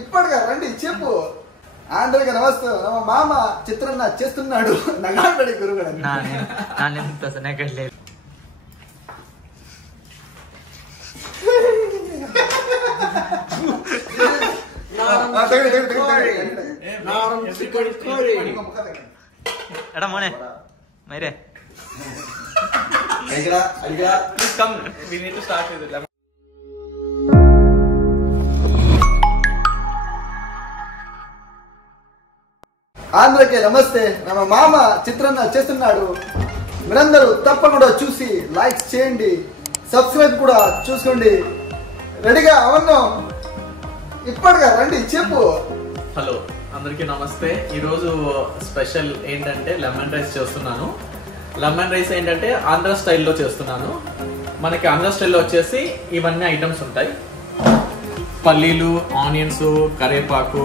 ఇప్పటిగా రండి చెప్పు. అందరికి నమస్తే. ನಮ್ಮ ಮಾಮ ಚಿತ್ರಾನ್ನ చేస్తున్నాడు. నగాబడి గురుగాడు. ನಾನು ತಸನಕట్లేదు. ఎడా మోనే మైరే అడిగా అడిగా please come we need to start with it. అందరికీ నమస్తే. ನಮ್ಮ మామ చిత్రాన్న చేస్తున్నాడు. మీరందరూ తప్పకుండా చూసి లైక్స్ చేయండి, సబ్స్క్రైబ్ కూడా చూసుకోండి. రెడీగా అవును ఇప్పటిగా రండి చెప్పు. హలో అందరికీ నమస్తే. ఈరోజు స్పెషల్ ఏంటంటే లెమన్ రైస్ చేస్తున్నాను. లెమన్ రైస్ ఏంటంటే ఆంధ్ర స్టైల్లో చేస్తున్నాను. మనకి ఆంధ్ర స్టైల్లో వచ్చేసి ఇవన్నీ ఐటమ్స్ ఉంటాయి. పల్లీలు, ఆనియన్స్, కరివేపాకు,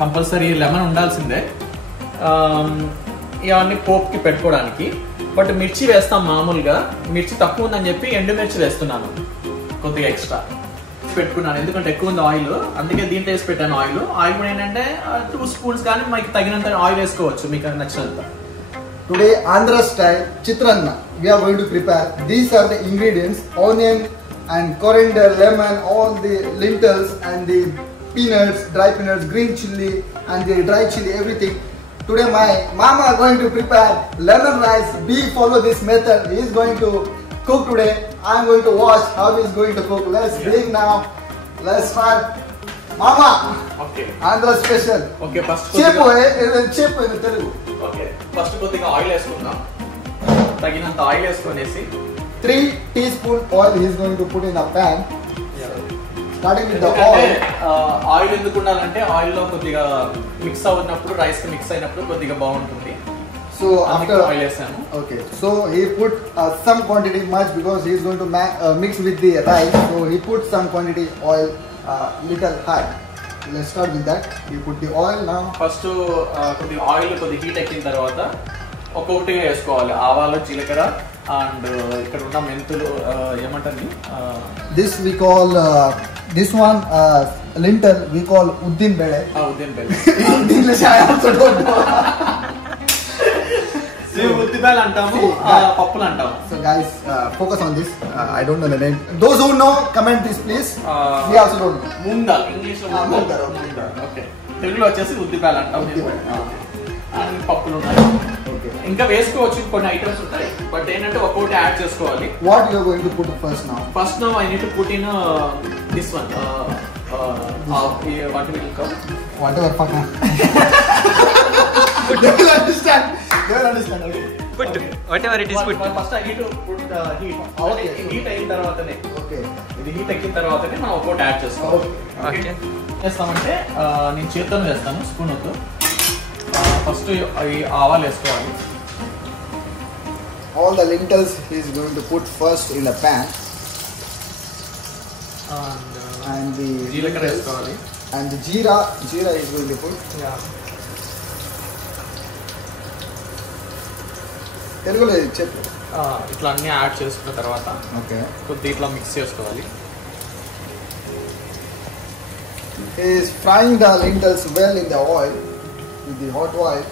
కంపల్సరీ లెమన్ ఉండాల్సిందే. ఇవన్నీ పోపుకి పెట్టుకోవడానికి. బట్ మిర్చి వేస్తాం మామూలుగా. మిర్చి తక్కువ ఉందని చెప్పి ఎండుమిర్చి వేస్తున్నాను కొద్దిగా ఎక్స్ట్రా పెట్టుకున్నాను, ఎందుకంటే ఎక్కువ ఉంది ఆయిల్. అందుకే దీంట్లో వేసి పెట్టాను ఆయిల్. ఆయిల్ కూడా ఏంటంటే 2 స్పూన్స్ కానీ మీకు తగినంత ఆయిల్ వేసుకోవచ్చు, మీకు నచ్చినంత. Today Andhra style chitranna we are going to prepare. These are the ingredients: onion and coriander, lemon, all the lentils and the peanuts, dry peanuts, green chili and the dry chili, everything. Today my mama are going to prepare lemon rice. We follow this method. He is going to cook today. I am going to watch how he is going to cook. Let's begin now. Let's start. Mama, okay Andhra special. Okay first చెప్పు చెప్పు in Telugu. Okay first కొద్దిగా ఆయిల్ వేసుకుందాం. తగినంత ఆయిల్ వేసుకొనేసి 3 teaspoon oil he is going to put in a pan. Starting with the oil. Oil ఎందుకు ఉండాలంటే ఆయిల్ లో కొద్దిగా మిక్స్ అవుతున్నప్పుడు, రైస్ మిక్స్ అయినప్పుడు కొద్దిగా బాగుంటుంది. So after ఆయిల్ వేసాను. okay, so he put some quantity much because he is going to mix with the rice. So he put some quantity oil little high. Let's start with that. You put the oil now. First కొద్దిగా ఆయిల్ కొద్దిగా హీట్ ఎక్కిన తర్వాత ఒక్కొక్కటిగా వేసుకోవాలి. ఆవాలు, జీలకర్ర అండ్ ఇక్కడ ఉన్న మెంతులు ఏమంటారు, This we call this one lentil we call uddin bele. Uddin బెల్లం. English I also don't know. ఉద్దిబేలు అంటాము, పప్పులు అంటాము. So guys, focus on this. I don't know the name. Those who know, comment this please. We also don't know. ముందల్, English లో ముందల్. ఓకే. తెలుగులో వచ్చేసి ఉద్దిబేలు అంటాం. అండ్ పప్పులు ఉన్నాయి. Okay. ఇంకా వేసుకోవచ్చు, కొన్ని ఐటమ్స్ ఉంటాయి. బట్ ఏంటంటే ఒక్కొక్కటి యాడ్ చేసుకోవాలి. What you are going to put first now? First now I need to put in this one. What will come? Whatever fuck. They will understand. They will understand. Okay. Put what ever it is put. First I need to put heat. Okay. Heat అయిన తర్వాతనే, Okay. ఇది హీట్ ఎక్కిన తర్వాతనే మనం ఒక్కొక్కటి యాడ్ చేసుకోవాలి. ఓకే చేస్తామంటే నేను చేత్తో వేస్తాను, స్పూన్ వద్దు. ఫస్ట్ ఈ ఆవాలు వేసుకోవాలి. All the lentils he is going to put first in a pan, and the జీలకర్ర lentils వేసుకోవాలి. and the jeera is going to put. తెలుగులో చెప్పు. ఇట్లా అన్ని యాడ్ చేసుకున్న తర్వాత Okay. కొద్దిగా ఇట్లా మిక్స్ చేసుకోవాలి. He is frying the lentils well in the oil, with the hot oil.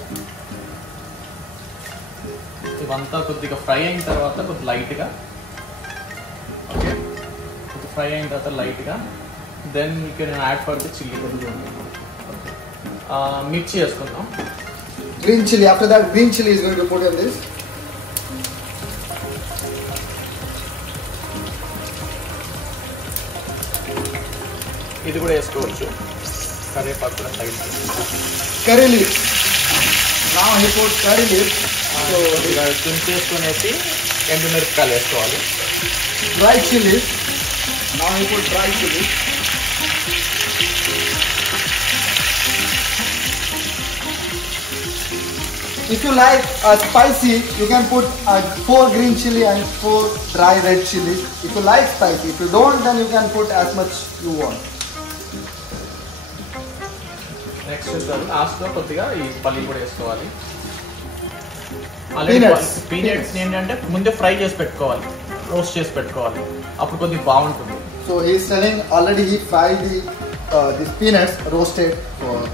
ఇవంతా కొద్దిగా ఫ్రై అయిన తర్వాత కొద్దిగా లైట్గా, ఓకే, కొద్దిగా ఫ్రై అయిన తర్వాత లైట్గా then you can add for the chilli. కొద్దిగా మిర్చి వేసుకుందాం. Green chili. After that, green chili is going to put in this. ఇది కూడా వేసుకోవచ్చు. కరివేపాకు కూడా తగిన. Curry leaf. Now he put curry leaf. So ఇలా తుంచేసుకునేసి ఎండుమిరపకాయలు వేసుకోవాలి. Dry chili. Now he put dry chili. If you like spicy, you can put 4 green chili and 4 dry red chili. If you like spicy, if you don't, then you can put as much you want. Next లాస్ట్లో కొద్దిగా ఈ పల్లి కూడా వేసుకోవాలి. Peanuts. Peanuts ఏంటంటే ముందే ఫ్రై చేసి పెట్టుకోవాలి, రోస్ట్ చేసి పెట్టుకోవాలి, అప్పుడు కొద్దిగా బాగుంటుంది. So he is telling already he fried the these peanuts roasted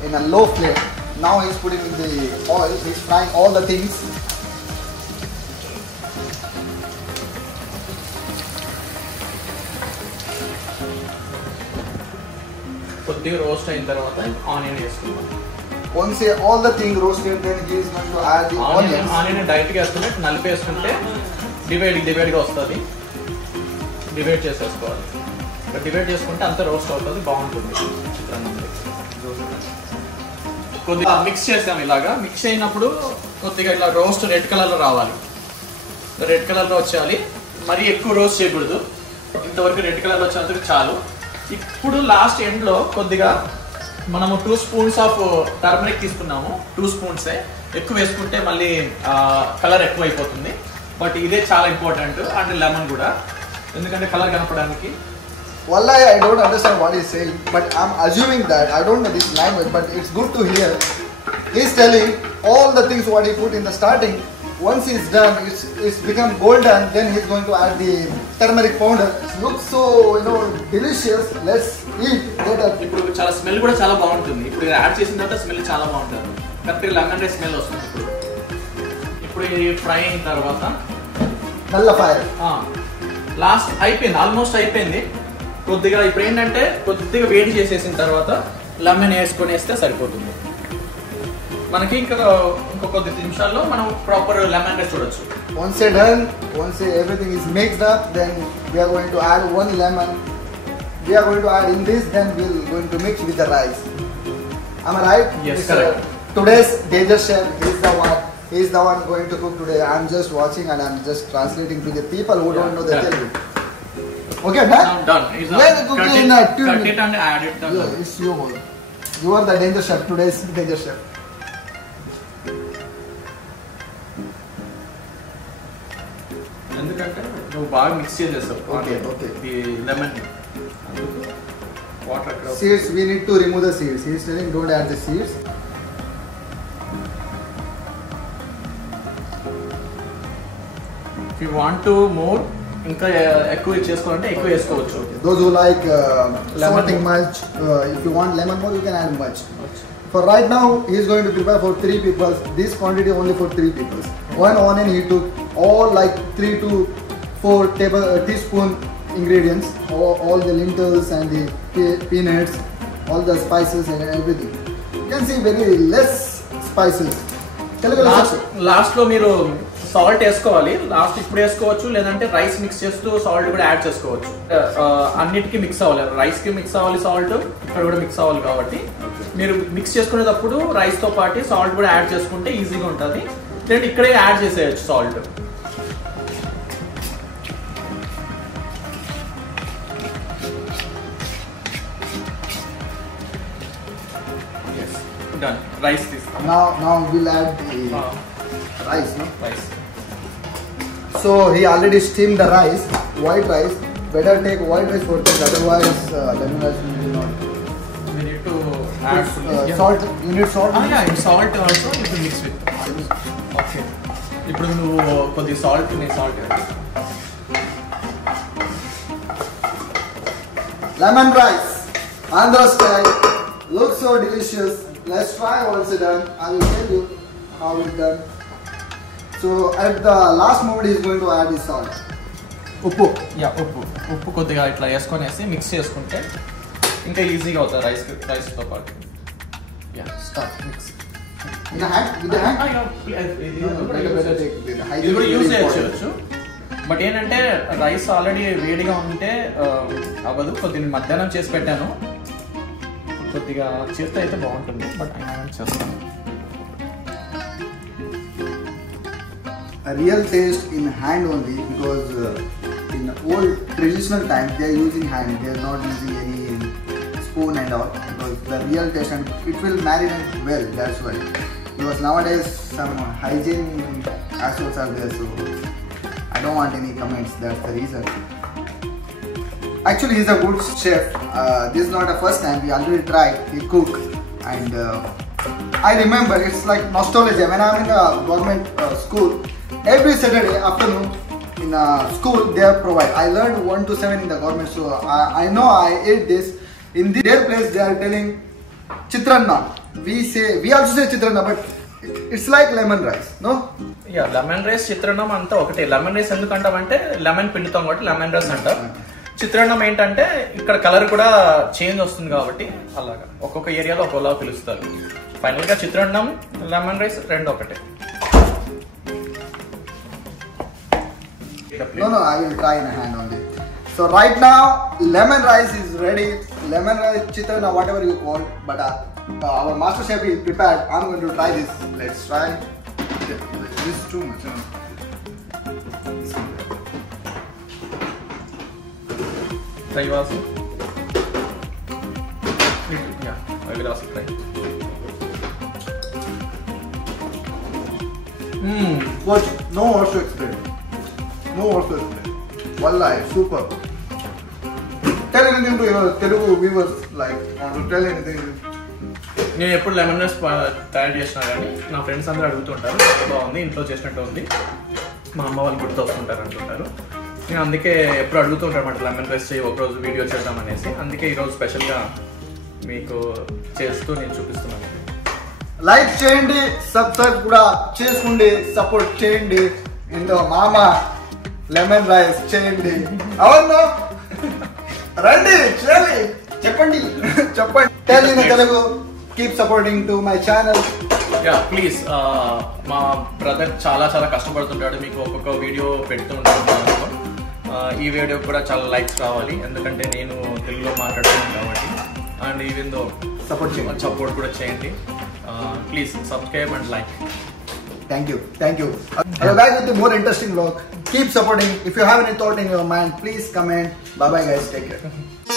in a low flame. Now he's putting in the oil. He's frying all the things. కొద్దిగా రోస్ట్ అయిన తర్వాత ఆనియన్ వేసుకుందాం. Once all the things roasted, then he is going to add the onions. Onion డైరెక్ట్గా వేసుకుంటే నలిపి వేసుకుంటే డివైడ్గా వస్తుంది. డివైడ్ చేసేసుకోవాలి. డివైడ్ చేసుకుంటే అంత రోస్ట్ అవుతుంది, బాగుంటుంది చిత్రాన్నం. కొద్దిగా మిక్స్ చేసాం. ఇలాగా మిక్స్ అయినప్పుడు కొద్దిగా ఇట్లా రోస్ట్ రెడ్ కలర్లో రావాలి. రెడ్ కలర్లో వచ్చేయాలి, మరీ ఎక్కువ రోస్ట్ చేయకూడదు. ఇంతవరకు రెడ్ కలర్లో వచ్చేందుకు చాలు. ఇప్పుడు లాస్ట్ ఎండ్లో కొద్దిగా మనము 2 స్పూన్స్ ఆఫ్ టర్మరిక్ తీసుకున్నాము. 2 స్పూన్సే, ఎక్కువ వేసుకుంటే మళ్ళీ కలర్ ఎక్కువ అయిపోతుంది. బట్ ఇదే చాలా ఇంపార్టెంట్. అండ్ లెమన్ కూడా, ఎందుకంటే కలర్ కనపడానికి. Wallahi, I don't understand what he's saying, but I'm assuming that I don't know this language, but it's good to hear. He's telling all the things what he put in the starting. Once it's done, it's become golden. Then he's going to add the turmeric powder. It looks so delicious. Let's eat later. ఇప్పుడు చాలా స్మెల్ కూడా చాలా బాగుంటుంది. ఇప్పుడు యాడ్ చేసిన తర్వాత స్మెల్ చాలా బాగుంటుంది. కరెక్ట్గా లెమన్ రైస్ స్మెల్ వస్తుంది. ఇప్పుడు ఇది ఫ్రై అయిన తర్వాత నల్ల ఫైర్ లాస్ట్ అయిపోయింది, ఆల్మోస్ట్ అయిపోయింది. కొద్దిగా ఇప్పుడు ఏంటంటే కొద్దిగా వేడి చేసేసిన తర్వాత లెమన్ వేసుకొని వేస్తే సరిపోతుంది మనకి. ఇంకా కొద్ది నిమిషాల్లో మనం ప్రాపర్ లెమన్ రైస్ చూడొచ్చు. Once done, once everything is mixed up, then we are going to add 1 lemon. We are going to add in this, then we're going to mix with the rice. Am I right? Yes, correct. Today's danger chef is the one going to cook today. I'm just watching and I'm just translating to the people who don't know the Telugu. Okay, done? Done. When the cooking in cut it and add it. Yeah, it's your whole. You are the danger chef, today's danger chef. ఎందుకంటే నువ్వు బాగా మిక్స్ చేసేస్తావు. Okay. ఈ lemon water అక్కడ. Seeds, we need to remove the seeds. He's telling don't add the seeds. If you want to more, ఇంకా ఎక్కువ చేసుకోవాలంటే ఎక్కువ వేసుకోవచ్చు. Those who like something much, if you want lemon more, you can add much. For right now, he is going to prepare for 3 people. This quantity only for 3 people. 1 onion he took, all like 3 to 4 teaspoon ingredients, all the lentils and the peanuts, all the spices and everything. You can see very less spices. Last లో మీరు సాల్ట్ వేసుకోవాలి. లాస్ట్ ఇప్పుడు వేసుకోవచ్చు, లేదంటే rice mix చేస్తూ సాల్ట్ కూడా యాడ్ చేసుకోవచ్చు. అన్నిటికీ మిక్స్ అవ్వాలి. రైస్ కి మిక్స్ అవ్వాలి సాల్ట్, ఇక్కడ కూడా మిక్స్ అవ్వాలి. కాబట్టి మీరు మిక్స్ చేసుకునేటప్పుడు రైస్ తో పాటు సాల్ట్ కూడా యాడ్ చేసుకుంటే ఈజీగా ఉంటుంది. లేదంటే ఇక్కడే యాడ్ చేసేయచ్చు salt. Done. Rice this. Now we'll add the rice, no? Rice. So he already steamed the rice, white rice. Better take white rice for this, otherwise lemon rice will not. We need to add salt. You need salt. Yeah, salt also you can mix with. Okay. ఇప్పుడు నువ్వు కొద్దిగా salt Lemon rice, Andhra style. Looks so delicious. Let's try once it's done. I will tell you how it's done. So at the last moment, he is going to add his salt. ఉప్పు కొద్దిగా ఇట్లా వేసుకొనేసి మిక్స్ చేసుకుంటే ఇంకా ఈజీగా అవుతుంది రైస్తో పాటు. Start mix. With the hand? ఇది కూడా యూజ్ చేయొచ్చు. బట్ ఏంటంటే రైస్ ఆల్రెడీ వేడిగా ఉంటే అవ్వదు. కొద్దిగా మధ్యాహ్నం చేసి పెట్టాను, కొద్దిగా చేస్తే అయితే బాగుంటుంది. బట్ అయినా చేస్తాను. A real taste in hand only, because in old traditional times they are using hand. They are not using any spoon and all, because the real taste, and it will marinate well. That's why. Because nowadays some hygiene aspects are there, so I don't want any comments. That's the reason. Actually, he's a good chef. This is not the first time. We already tried. He cooked, and I remember it's like nostalgia. When I'm in a government school, every Saturday afternoon in school they provide. I learned 1 to 7 in the government, so I know I ate this. In their place, they are telling chitranna. We also say chitranna, but it's like lemon rice, no? Yeah, lemon rice చిత్రాన్నం అంతా ఒకటే. Lemon rice ఎందుకు అంటామంటే లెమన్ పిండుతాం కాబట్టి lemon rice అంటారు. చిత్రాన్నం ఏంటంటే ఇక్కడ కలర్ కూడా చేంజ్ వస్తుంది కాబట్టి అలాగా ఒక్కొక్క ఏరియాలో ఒక్కోలా పిలుస్తారు. ఫైనల్ గా చిత్రాన్నం లెమన్ రైస్ రెండు ఒకటే. No, I will try in a hand only. So right now, lemon rice is ready. Lemon rice, chitranna, whatever you call. But our master chef is prepared. I'm going to try this. Let's try. This is too much. Try also. Yeah, I will also try. What? No words to explain. No words to explain. Wallahi, super. Tell anything to your Telugu viewers. Like, want to tell anything? నేను ఎప్పుడు lemon rice తయారు చేసినా కానీ నా ఫ్రెండ్స్ అందరూ అడుగుతుంటారు బాగుంది, ఇంట్లో చేసినట్టు ఉంది, మా అమ్మ వాళ్ళు గుర్తు వస్తుంటారు అంటుంటారు. నేను అందుకే ఎప్పుడు అడుగుతుంటాను అన్నమాట లెమన్ రైస్ చేయి ఒకరోజు వీడియో చేద్దాం అనేసి. అందుకే ఈరోజు స్పెషల్గా మీకు చేస్తూ నేను చూపిస్తున్నాను. లైక్ చేయండి, సబ్స్క్రైబ్ కూడా చేసుకోండి, సపోర్ట్ చేయండి. ఇందో మామ లెమన్ రైస్ చేయండి. అవును రండి చేయాలి, చెప్పండి చెప్పండి. Tell in Telugu. Keep supporting to my channel. Yeah please. మా బ్రదర్ చాలా చాలా కష్టపడుతుంటాడు, మీకు ఒక్కొక్క వీడియో పెడుతూ ఉంటాడు. ఈ వీడియో కూడా చాలా లైక్స్ రావాలి, ఎందుకంటే నేను తెలుగులో మాట్లాడుతున్నాను కాబట్టి. అండ్ ఈవెన్ దో సపోర్ట్ కూడా చేయండి. Please subscribe and like. Thank you. I'll be back with a more interesting vlog. Keep supporting. If you have any thought in your mind, please comment. Bye bye guys. Take care.